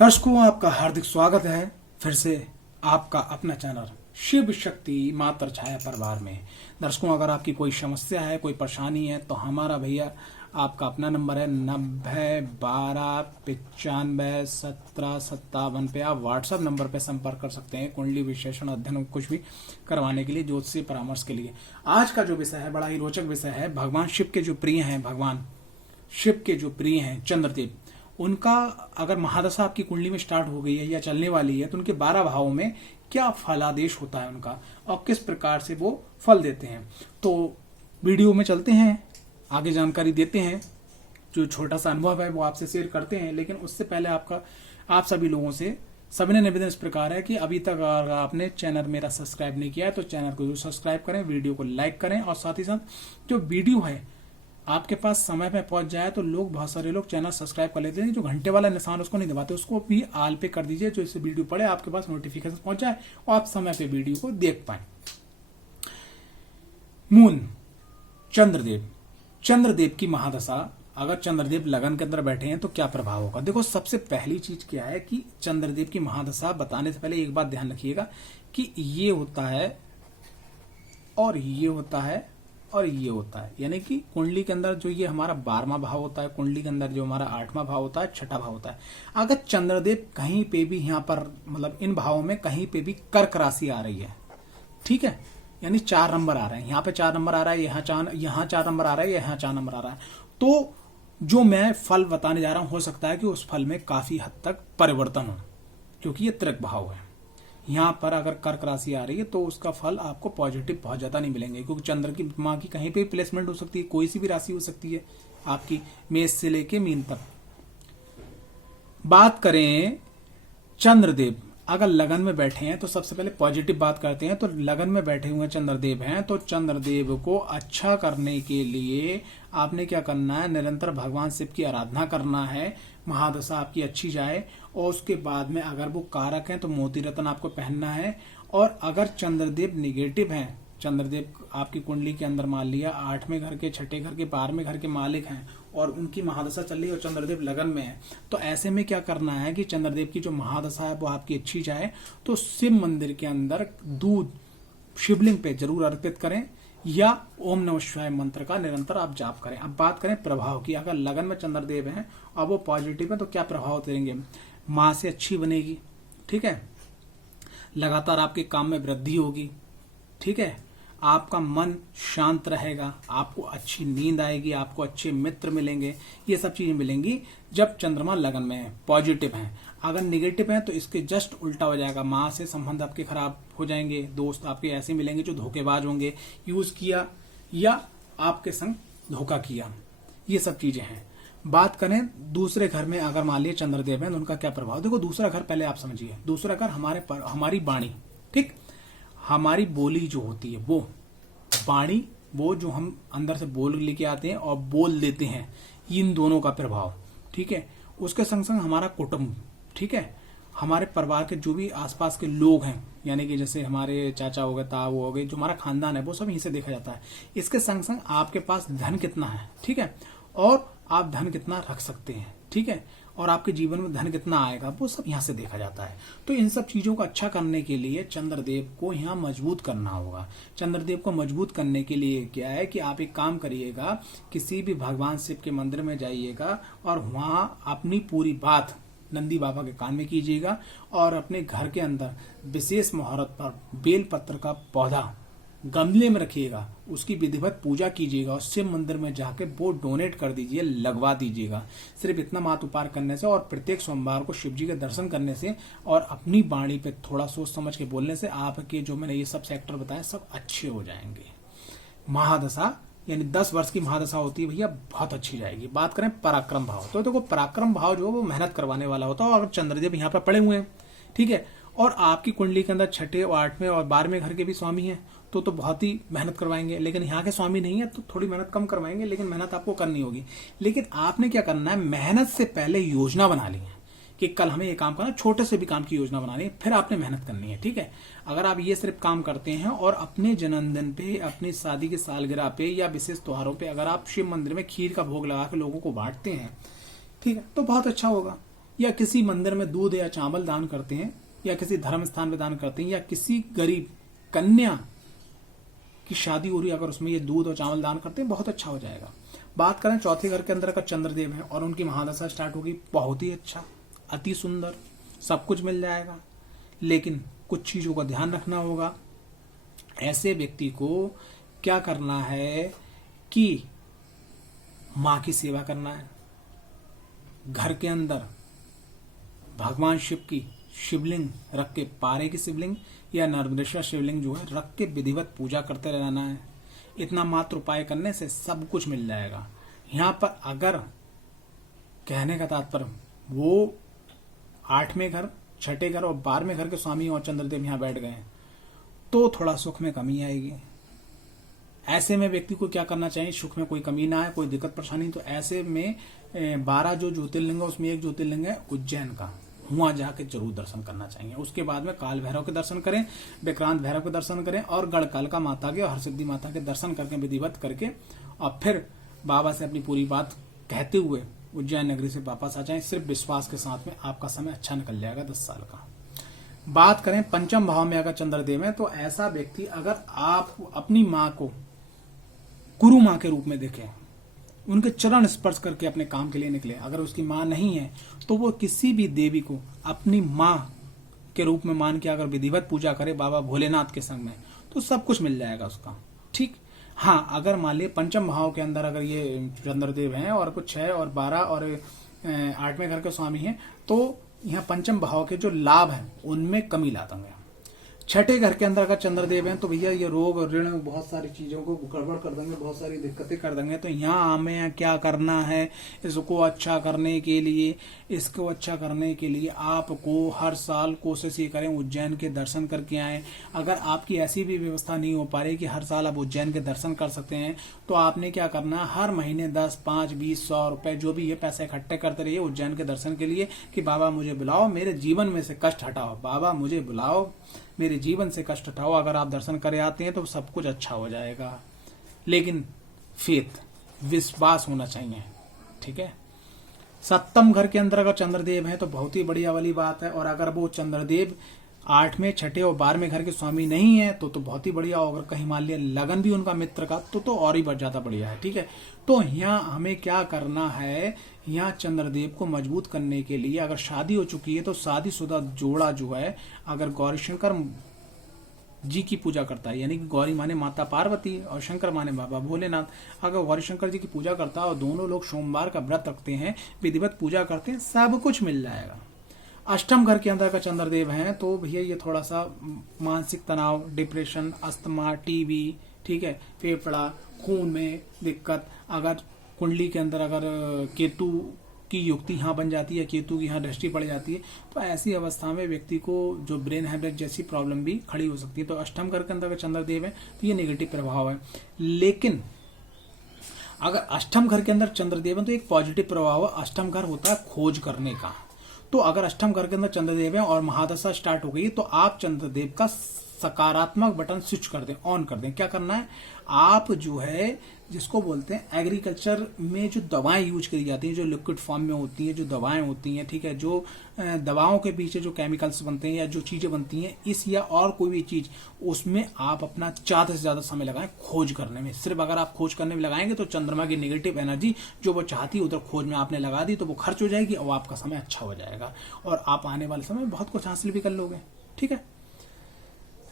दर्शकों, आपका हार्दिक स्वागत है फिर से आपका अपना चैनल शिव शक्ति मात्र छाया परिवार में। दर्शकों, अगर आपकी कोई समस्या है, कोई परेशानी है, तो हमारा भैया आपका अपना नंबर है 90 12 95 17 57 पे आप व्हाट्सएप नंबर पे संपर्क कर सकते हैं कुंडली विश्लेषण अध्ययन कुछ भी करवाने के लिए, ज्योतिषीय परामर्श के लिए। आज का जो विषय है बड़ा ही रोचक विषय है। भगवान शिव के जो प्रिय हैं, भगवान शिव के जो प्रिय हैं चंद्रदेव, उनका अगर महादशा आपकी कुंडली में स्टार्ट हो गई है या चलने वाली है तो उनके 12 भावों में क्या फलादेश होता है उनका और किस प्रकार से वो फल देते हैं। तो वीडियो में चलते हैं, आगे जानकारी देते हैं। जो छोटा सा अनुभव है वो आपसे शेयर करते हैं, लेकिन उससे पहले आप सभी लोगों से सभी ने निवेदन इस प्रकार है कि अभी तक अगर आपने चैनल मेरा सब्सक्राइब नहीं किया है तो चैनल को जरूर सब्सक्राइब करें, वीडियो को लाइक करें और साथ ही साथ जो वीडियो है आपके पास समय पे पहुंच जाए तो बहुत सारे लोग चैनल सब्सक्राइब कर लेते हैं, जो घंटे वाला निशान उसको नहीं दबाते, उसको भी आल पे कर दीजिए, जो इस वीडियो पड़े आपके पास नोटिफिकेशन पहुंच जाए और आप समय पे वीडियो को देख पाए। मून चंद्रदेव की महादशा, अगर चंद्रदेव लगन के अंदर बैठे हैं तो क्या प्रभाव होगा। देखो, सबसे पहली चीज क्या है कि चंद्रदेव की महादशा बताने से पहले एक बात ध्यान रखिएगा कि ये होता है और ये होता है और ये होता है, यानी कि कुंडली के अंदर जो ये हमारा 12वां भाव होता है, कुंडली के अंदर जो हमारा 8वां भाव होता है, 6ठा भाव होता है। अगर चंद्रदेव कहीं पे भी यहाँ पर मतलब इन भावों में कहीं पे भी कर्क राशि आ रही है, ठीक है, यानी 4 नंबर आ रहे हैं, यहाँ पे 4 नंबर आ रहा है, यहाँ 4 नंबर आ रहा है, यहाँ 4 नंबर आ रहा है, तो जो मैं फल बताने जा रहा हूं हो सकता है कि उस फल में काफी हद तक परिवर्तन हो, क्योंकि ये त्रिक भाव है। यहाँ पर अगर कर्क राशि आ रही है तो उसका फल आपको पॉजिटिव बहुत ज्यादा नहीं मिलेंगे, क्योंकि चंद्र की माँ की कहीं पे भी प्लेसमेंट हो सकती है, कोई सी भी राशि हो सकती है आपकी, मेष से लेके मीन तक। बात करें चंद्रदेव अगर लगन में बैठे हैं तो सबसे पहले पॉजिटिव बात करते हैं। तो लगन में बैठे हुए चंद्रदेव हैं तो चंद्रदेव को अच्छा करने के लिए आपने क्या करना है, निरंतर भगवान शिव की आराधना करना है, महादशा आपकी अच्छी जाए। और उसके बाद में अगर वो कारक हैं तो मोती रत्न आपको पहनना है। और अगर चंद्रदेव निगेटिव हैं, चंद्रदेव आपकी कुंडली के अंदर मान लिया 8वें घर के, 6ठे घर के, 12वें घर के मालिक हैं और उनकी महादशा चल रही है और चंद्रदेव लगन में है, तो ऐसे में क्या करना है कि चंद्रदेव की जो महादशा है वो आपकी अच्छी जाए तो शिव मंदिर के अंदर दूध शिवलिंग पे जरूर अर्पित करें या ओम नमः शिवाय मंत्र का निरंतर आप जाप करें। अब बात करें प्रभाव की, अगर लगन में चंद्रदेव हैं और वो पॉजिटिव है तो क्या प्रभाव देंगे। मां से अच्छी बनेगी, ठीक है, लगातार आपके काम में वृद्धि होगी, ठीक है, आपका मन शांत रहेगा, आपको अच्छी नींद आएगी, आपको अच्छे मित्र मिलेंगे, ये सब चीजें मिलेंगी जब चंद्रमा लगन में है, पॉजिटिव है। अगर निगेटिव है तो इसके जस्ट उल्टा हो जाएगा, माँ से संबंध आपके खराब हो जाएंगे, दोस्त आपके ऐसे मिलेंगे जो धोखेबाज होंगे, यूज किया या आपके संग धोखा किया, ये सब चीजें हैं। बात करें दूसरे घर में अगर मान लिया चंद्रदेव है तो उनका क्या प्रभाव। देखो, दूसरा घर पहले आप समझिए, दूसरा घर हमारी वाणी, ठीक, हमारी बोली जो होती है वो वाणी, वो जो हम अंदर से बोल लेके आते हैं और बोल देते हैं, इन दोनों का प्रभाव, ठीक है। उसके संग संग हमारा कुटुंब, ठीक है, हमारे परिवार के जो भी आसपास के लोग हैं, यानी कि जैसे हमारे चाचा हो गए, ताऊ हो गए, जो हमारा खानदान है वो सब यहीं से देखा जाता है। इसके संग संग आपके पास धन कितना है, ठीक है, और आप धन कितना रख सकते हैं, ठीक है, और आपके जीवन में धन कितना आएगा वो सब यहाँ से देखा जाता है। तो इन सब चीजों को अच्छा करने के लिए चंद्रदेव को यहाँ मजबूत करना होगा। चंद्रदेव को मजबूत करने के लिए क्या है कि आप एक काम करिएगा, किसी भी भगवान शिव के मंदिर में जाइएगा और वहां अपनी पूरी बात नंदी बाबा के कान में कीजिएगा और अपने घर के अंदर विशेष मुहूर्त पर बेल पत्र का पौधा गमले में रखिएगा, उसकी विधिवत पूजा कीजिएगा और शिव मंदिर में जाके वो डोनेट कर दीजिए, लगवा दीजिएगा। सिर्फ इतना मात उपार करने से और प्रत्येक सोमवार को शिव जी के दर्शन करने से और अपनी वाणी पे थोड़ा सोच समझ के बोलने से आपके जो मैंने ये सब सेक्टर बताए सब अच्छे हो जाएंगे। महादशा यानी 10 वर्ष की महादशा होती है भैया, बहुत अच्छी जाएगी। बात करें पराक्रम भाव, तो देखो पराक्रम भाव जो है वो मेहनत करवाने वाला होता है। और चंद्रदेव यहाँ पर पड़े हुए हैं, ठीक है, और आपकी कुंडली के अंदर 6ठे और 8वें और 12वें घर के भी स्वामी हैं तो बहुत ही मेहनत करवाएंगे। लेकिन यहाँ के स्वामी नहीं है तो थोड़ी मेहनत कम करवाएंगे, लेकिन मेहनत आपको करनी होगी। लेकिन आपने क्या करना है, मेहनत से पहले योजना बना ली है कि कल हमें ये काम करना, छोटे से भी काम की योजना बनानी है, फिर आपने मेहनत करनी है, ठीक है। अगर आप ये सिर्फ काम करते हैं और अपने जन्मदिन पे, अपनी शादी की सालगिरह पे या विशेष त्योहारों पे अगर आप शिव मंदिर में खीर का भोग लगा के लोगों को बांटते हैं, ठीक है, तो बहुत अच्छा होगा। या किसी मंदिर में दूध या चावल दान करते हैं, या किसी धर्म स्थान में दान करते हैं, या किसी गरीब कन्या की शादी हो रही है अगर उसमें ये दूध और चावल दान करते हैं, बहुत अच्छा हो जाएगा। बात करें चौथे घर के अंदर का चंद्रदेव है और उनकी महादशा स्टार्ट होगी, बहुत ही अच्छा, अति सुंदर, सब कुछ मिल जाएगा। लेकिन कुछ चीजों का ध्यान रखना होगा। ऐसे व्यक्ति को क्या करना है कि मां की सेवा करना है, घर के अंदर भगवान शिव की शिवलिंग रख के, पारे की शिवलिंग या नर्मदेश्वर शिवलिंग जो है रख के विधिवत पूजा करते रहना है। इतना मात्र उपाय करने से सब कुछ मिल जाएगा। यहाँ पर अगर कहने का तात्पर्य वो 8वें घर, 6ठे घर और 12वें घर के स्वामी और चंद्रदेव यहाँ बैठ गए हैं तो थोड़ा सुख में कमी आएगी। ऐसे में व्यक्ति को क्या करना चाहिए, सुख में कोई कमी ना आए, कोई दिक्कत परेशानी। तो ऐसे में 12 जो ज्योतिर्लिंग है उसमें एक ज्योतिर्लिंग है उज्जैन का, वहां जाके जरूर दर्शन करना चाहिए। उसके बाद में काल भैरव के दर्शन करें, विक्रांत भैरव के दर्शन करें और गढ़कालिका माता के और हरसिद्धि माता के दर्शन करके विधिवत करके और फिर बाबा से अपनी पूरी बात कहते हुए उज्जैन नगरी से वापस आ जाएं। सिर्फ विश्वास के साथ में आपका समय अच्छा निकल जाएगा 10 साल का। बात करें पंचम भाव में अगर चंद्रदेव है तो ऐसा व्यक्ति अगर आप अपनी माँ को गुरु माँ के रूप में देखें, उनके चरण स्पर्श करके अपने काम के लिए निकले, अगर उसकी माँ नहीं है तो वो किसी भी देवी को अपनी माँ के रूप में मान के अगर विधिवत पूजा करे बाबा भोलेनाथ के संग में, तो सब कुछ मिल जाएगा उसका। ठीक। हाँ, अगर मान लिया पंचम भाव के अंदर अगर ये चंद्रदेव हैं और कुछ 6 और 12 और 8वें घर के स्वामी हैं तो यहाँ पंचम भाव के जो लाभ है उनमें कमी ला देंगे। 6ठे घर के अंदर अगर चंद्रदेव हैं तो भैया ये रोग और ऋण बहुत सारी चीजों को गड़बड़ कर देंगे, बहुत सारी दिक्कतें कर देंगे। तो यहाँ हमें क्या करना है, इसको अच्छा करने के लिए, इसको अच्छा करने के लिए आपको हर साल कोशिश ये करें उज्जैन के दर्शन करके आए। अगर आपकी ऐसी भी व्यवस्था नहीं हो पा रही कि हर साल आप उज्जैन के दर्शन कर सकते हैं तो आपने क्या करना है, हर महीने 10, 5, 20, 100 रुपए जो भी ये पैसे इकट्ठे करते रहिए उज्जैन के दर्शन के लिए कि बाबा मुझे बुलाओ, मेरे जीवन में से कष्ट हटाओ, बाबा मुझे बुलाओ, मेरे जीवन से कष्ट हटाओ। अगर आप दर्शन करे आते हैं तो सब कुछ अच्छा हो जाएगा। लेकिन फेथ, विश्वास होना चाहिए। ठीक है। 7वें घर के अंदर अगर चंद्रदेव है तो बहुत ही बढ़िया वाली बात है। और अगर वो चंद्रदेव 8वें, 6ठे और 12वें घर के स्वामी नहीं है तो बहुत ही बढ़िया। अगर कहीं मान लिया लगन भी उनका मित्र का तो और ही ज्यादा बढ़िया है। ठीक है। तो यहाँ हमें क्या करना है, यहाँ चंद्रदेव को मजबूत करने के लिए अगर शादी हो चुकी है तो शादीशुदा जोड़ा जो है अगर गौरीशंकर जी की पूजा करता है, यानी कि गौरी माने माता पार्वती और शंकर माने बाबा भोलेनाथ, अगर गौरीशंकर जी की पूजा करता है और दोनों लोग सोमवार का व्रत रखते हैं, विधिवत पूजा करते हैं, सब कुछ मिल जाएगा। 8वें घर के अंदर का चंद्रदेव है तो भैया ये थोड़ा सा मानसिक तनाव, डिप्रेशन, अस्थमा, टीबी, ठीक है, फेफड़ा, खून में दिक्कत, अगर कुंडली के अंदर अगर केतु की युक्ति यहाँ बन जाती है, केतु की यहाँ दृष्टि पड़ जाती है तो ऐसी अवस्था में व्यक्ति को जो ब्रेन हैमरेज जैसी प्रॉब्लम भी खड़ी हो सकती है। तो 8वें घर के अंदर का चंद्रदेव है तो ये नेगेटिव प्रभाव है। लेकिन अगर 8वें घर के अंदर चंद्रदेव है तो एक पॉजिटिव प्रभाव है। 8वां घर होता है खोज करने का। तो अगर 8वें घर के अंदर चंद्रदेव है और महादशा स्टार्ट हो गई तो आप चंद्रदेव का सकारात्मक बटन स्विच कर दें, ऑन कर दें। क्या करना है, आप जो है जिसको बोलते हैं एग्रीकल्चर में जो दवाएं यूज करी जाती हैं, जो लिक्विड फॉर्म में होती हैं, जो दवाएं होती हैं, ठीक है, जो दवाओं के पीछे जो केमिकल्स बनते हैं या जो चीजें बनती हैं, इस या और कोई भी चीज, उसमें आप अपना ज्यादा से ज्यादा समय लगाएं खोज करने में। सिर्फ अगर आप खोज करने में लगाएंगे तो चंद्रमा की नेगेटिव एनर्जी जो वो चाहती है उधर खोज में आपने लगा दी तो वो खर्च हो जाएगी और आपका समय अच्छा हो जाएगा और आप आने वाले समय में बहुत कुछ हासिल भी कर लोगे। ठीक है।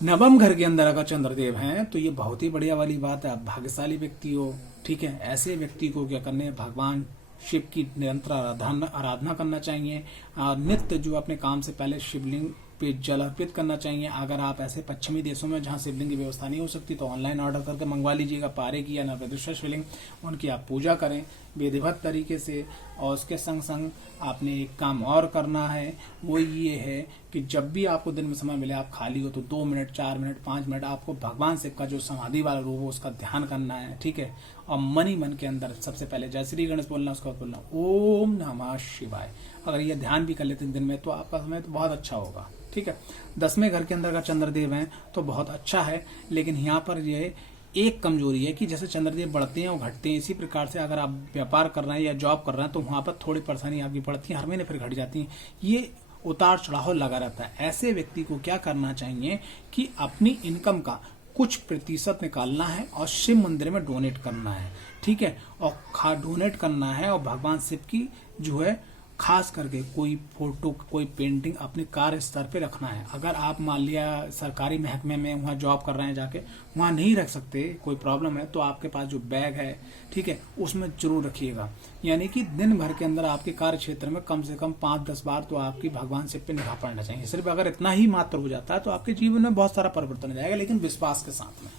9वें घर के अंदर अगर चंद्रदेव हैं तो ये बहुत ही बढ़िया वाली बात है, आप भाग्यशाली व्यक्ति हो। ठीक है। ऐसे व्यक्ति को क्या करने, भगवान शिव की निरंतर आराधना करना चाहिए और नित्य जो अपने काम से पहले शिवलिंग पे जल अर्पित करना चाहिए। अगर आप ऐसे पश्चिमी देशों में जहाँ शिवलिंग की व्यवस्था नहीं हो सकती तो ऑनलाइन ऑर्डर करके मंगवा लीजिएगा, पारे की या नर्मदेश्वर शिवलिंग, उनकी आप पूजा करें विधिवत तरीके से। और उसके संग संग आपने एक काम और करना है, वो ये है कि जब भी आपको दिन में समय मिले, आप खाली हो तो 2 मिनट, 4 मिनट, 5 मिनट आपको भगवान शिव का जो समाधि वाला रूप है उसका ध्यान करना है। ठीक है। और मन ही मन के अंदर सबसे पहले जय श्री गणेश बोलना, उसके बाद बोलना ओम नमः शिवाय। अगर ये ध्यान भी कर लेते हैं दिन में तो आपका समय तो बहुत अच्छा होगा। ठीक है। 10वें घर के अंदर का चंद्रदेव है तो बहुत अच्छा है। लेकिन यहाँ पर ये एक कमजोरी है कि जैसे चंद्रदेव बढ़ते हैं और घटते हैं, इसी प्रकार से अगर आप व्यापार कर रहे हैं या जॉब कर रहे हैं तो वहां पर थोड़ी परेशानी आपकी पड़ती है, हर महीने फिर घट जाती है। ये उतार चढ़ाव लगा रहता है। ऐसे व्यक्ति को क्या करना चाहिए कि अपनी इनकम का कुछ प्रतिशत निकालना है और शिव मंदिर में डोनेट करना है, ठीक है, और डोनेट करना है और भगवान शिव की जो है खास करके कोई फोटो कोई पेंटिंग अपने कार्य स्तर पे रखना है। अगर आप मान लिया सरकारी महकमे में वहाँ जॉब कर रहे हैं, जाके वहाँ नहीं रख सकते, कोई प्रॉब्लम है, तो आपके पास जो बैग है, ठीक है, उसमें जरूर रखिएगा। यानी कि दिन भर के अंदर आपके कार्य क्षेत्र में कम से कम 5-10 बार तो आपकी भगवान शिव पे निगाह पड़ना चाहिए। सिर्फ अगर इतना ही मात्र हो जाता है तो आपके जीवन में बहुत सारा परिवर्तन हो जाएगा, लेकिन विश्वास के साथ में।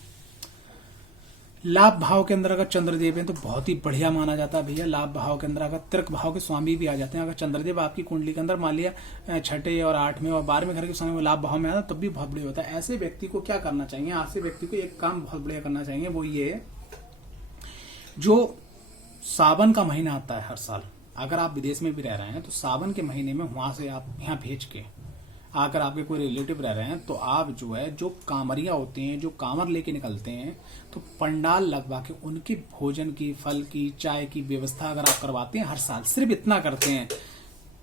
लाभ भाव के अंदर अगर चंद्रदेव हैं तो बहुत ही बढ़िया माना जाता है भैया। लाभ भाव के अंदर अगर तर्क भाव के स्वामी भी आ जाते हैं, अगर चंद्रदेव आपकी कुंडली के अंदर मान लिया 6ठे और 8वें और 12वें घर के स्वामी में लाभ भाव में आता तब भी बहुत बढ़िया होता है। ऐसे व्यक्ति को क्या करना चाहिए, ऐसे व्यक्ति को एक काम बहुत बढ़िया करना चाहिए, वो ये जो सावन का महीना आता है हर साल, अगर आप विदेश में भी रह रहे हैं तो सावन के महीने में वहां से आप यहाँ भेज के, अगर आपके कोई रिलेटिव रह रहे हैं तो आप जो है जो कांवरिया होते हैं, जो कांवर लेके निकलते हैं, तो पंडाल लगवा के उनके भोजन की, फल की, चाय की व्यवस्था अगर आप करवाते हैं हर साल, सिर्फ इतना करते हैं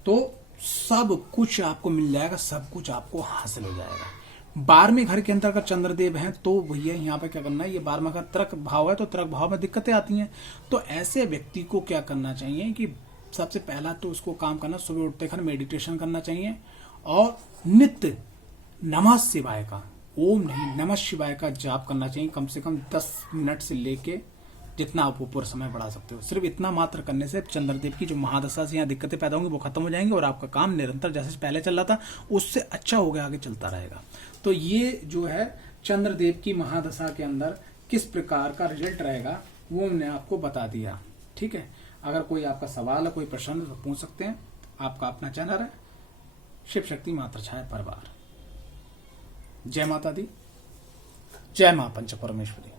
तो सब कुछ आपको मिल जाएगा, सब कुछ आपको हासिल हो जाएगा। 12वें घर के अंदर अगर चंद्रदेव हैं तो भैया यहाँ पे क्या करना है, ये 12वां घर तर्क भाव है तो तर्क भाव में दिक्कतें आती हैं। तो ऐसे व्यक्ति को क्या करना चाहिए कि सबसे पहला तो उसको काम करना, सुबह उठते खन मेडिटेशन करना चाहिए और नित्य नमः शिवाय का, ओम नहीं नमः शिवाय का जाप करना चाहिए, कम से कम 10 मिनट से लेके जितना आप ऊपर समय बढ़ा सकते हो। सिर्फ इतना मात्र करने से चंद्रदेव की जो महादशा से यहाँ दिक्कतें पैदा होंगी वो खत्म हो जाएंगी और आपका काम निरंतर जैसे पहले चल रहा था उससे अच्छा हो गया, आगे चलता रहेगा। तो ये जो है चंद्रदेव की महादशा के अंदर किस प्रकार का रिजल्ट रहेगा वो मैंने आपको बता दिया, ठीक है। अगर कोई आपका सवाल है, कोई प्रश्न तो पूछ सकते हैं। आपका अपना चैनल है शिव शक्ति मात्र छाया परिवार। जय माता दी, जय मां पंच परमेश्वरी।